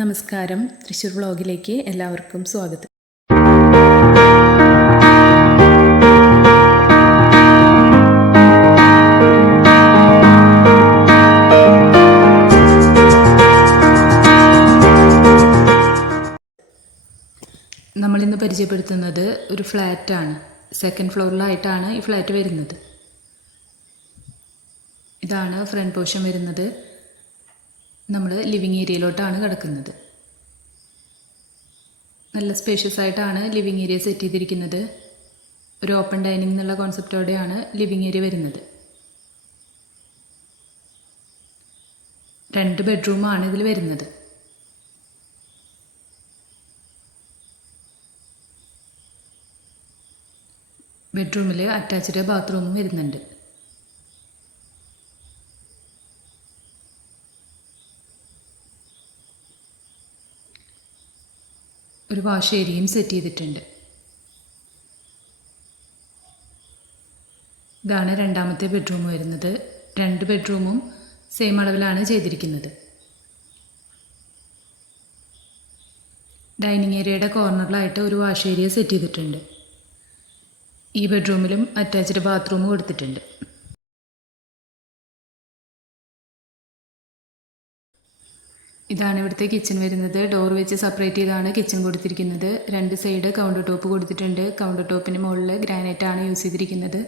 നമസ്കാരം. തൃശ്ശൂർ വ്ളോഗിലേക്ക് എല്ലാവർക്കും സ്വാഗതം. നമ്മളിന്ന് പരിചയപ്പെടുത്തുന്നത് ഒരു ഫ്ലാറ്റാണ്. സെക്കൻഡ് ഫ്ലോറിലായിട്ടാണ് ഈ ഫ്ലാറ്റ് വരുന്നത്. ഇതാണ് ഫ്രണ്ട് പോർഷൻ വരുന്നത്. നമ്മൾ ലിവിങ് ഏരിയയിലോട്ടാണ് കിടക്കുന്നത്. നല്ല സ്പേഷ്യസ് ആയിട്ടാണ് ലിവിങ് ഏരിയ സെറ്റ് ചെയ്തിരിക്കുന്നത്. ഒരു ഓപ്പൺ ഡൈനിങ് എന്നുള്ള കോൺസെപ്റ്റോടെയാണ് ലിവിങ് ഏരിയ വരുന്നത്. രണ്ട് ബെഡ്റൂമാണ് ഇതിൽ വരുന്നത്. ബെഡ്റൂമിൽ അറ്റാച്ച്ഡ് ബാത്റൂമും വരുന്നുണ്ട്. ഒരു വാഷ് ഏരിയയും സെറ്റ് ചെയ്തിട്ടുണ്ട്. ഇതാണ് രണ്ടാമത്തെ ബെഡ്റൂം വരുന്നത്. രണ്ട് ബെഡ്റൂമും സെയിം അളവിലാണ് ചെയ്തിരിക്കുന്നത്. ഡൈനിങ് ഏരിയയുടെ കോർണറിലായിട്ട് ഒരു വാഷ് ഏരിയ സെറ്റ് ചെയ്തിട്ടുണ്ട്. ഈ ബെഡ്റൂമിലും അറ്റാച്ച്ഡ് ബാത്റൂം കൊടുത്തിട്ടുണ്ട് ഇതാണ് ഇവിടുത്തെ കിച്ചൺ വരുന്നത്. ഡോർ വെച്ച് സെപ്പറേറ്റ് ചെയ്താണ് കിച്ചൺ കൊടുത്തിരിക്കുന്നത്. രണ്ട് സൈഡ് കൗണ്ടർ ടോപ്പ് കൊടുത്തിട്ടുണ്ട്. കൗണ്ടർ ടോപ്പിന് മുകളിൽ ഗ്രാനൈറ്റ് ആണ് യൂസ് ചെയ്തിരിക്കുന്നത്.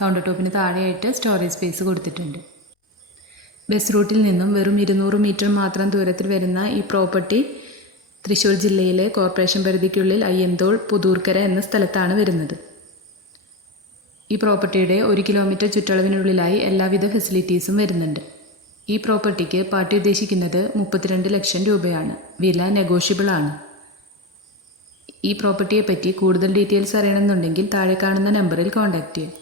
കൗണ്ടർ ടോപ്പിന് താഴെയായിട്ട് സ്റ്റോറേജ് സ്പേസ് കൊടുത്തിട്ടുണ്ട്. ബസ് റൂട്ടിൽ നിന്നും വെറും ഇരുന്നൂറ് മീറ്റർ മാത്രം ദൂരത്തിൽ വരുന്ന ഈ പ്രോപ്പർട്ടി തൃശ്ശൂർ ജില്ലയിലെ കോർപ്പറേഷൻ പരിധിക്കുള്ളിൽ അയ്യന്തോൾ പുതൂർക്കര എന്ന സ്ഥലത്താണ് വരുന്നത്. ഈ പ്രോപ്പർട്ടിയുടെ ഒരു കിലോമീറ്റർ ചുറ്റളവിനുള്ളിലായി എല്ലാവിധ ഫെസിലിറ്റീസും വരുന്നുണ്ട്. ഈ പ്രോപ്പർട്ടിക്ക് പാർട്ടി ഉദ്ദേശിക്കുന്നത് മുപ്പത്തിരണ്ട് ലക്ഷം രൂപയാണ്. വില നെഗോഷ്യബിൾ ആണ്. ഈ പ്രോപ്പർട്ടിയെ പറ്റി കൂടുതൽ ഡീറ്റെയിൽസ് അറിയണമെന്നുണ്ടെങ്കിൽ താഴെ കാണുന്ന നമ്പറിൽ കോൺടാക്റ്റ് ചെയ്യാം.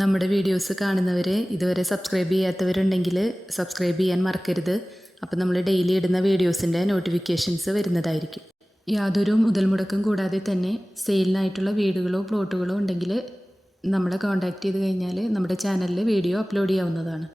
നമ്മുടെ വീഡിയോസ് കാണുന്നവരെ ഇതുവരെ സബ്സ്ക്രൈബ് ചെയ്യാത്തവരുണ്ടെങ്കിൽ സബ്സ്ക്രൈബ് ചെയ്യാൻ മറക്കരുത്. അപ്പോൾ നമ്മൾ ഡെയിലി ഇടുന്ന വീഡിയോസിന്റെ നോട്ടിഫിക്കേഷൻസ് വരുന്നതായിരിക്കും. യാതൊരു മുതൽ മുടക്കം കൂടാതെ തന്നെ സെയിലിനായിട്ടുള്ള വീടുകളോ പ്ലോട്ടുകളോ ഉണ്ടെങ്കിൽ നമ്മളെ കോൺടാക്റ്റ് ചെയ്ത് കഴിഞ്ഞാൽ നമ്മുടെ ചാനലിൽ വീഡിയോ അപ്ലോഡ് ചെയ്യാവുന്നതാണ്.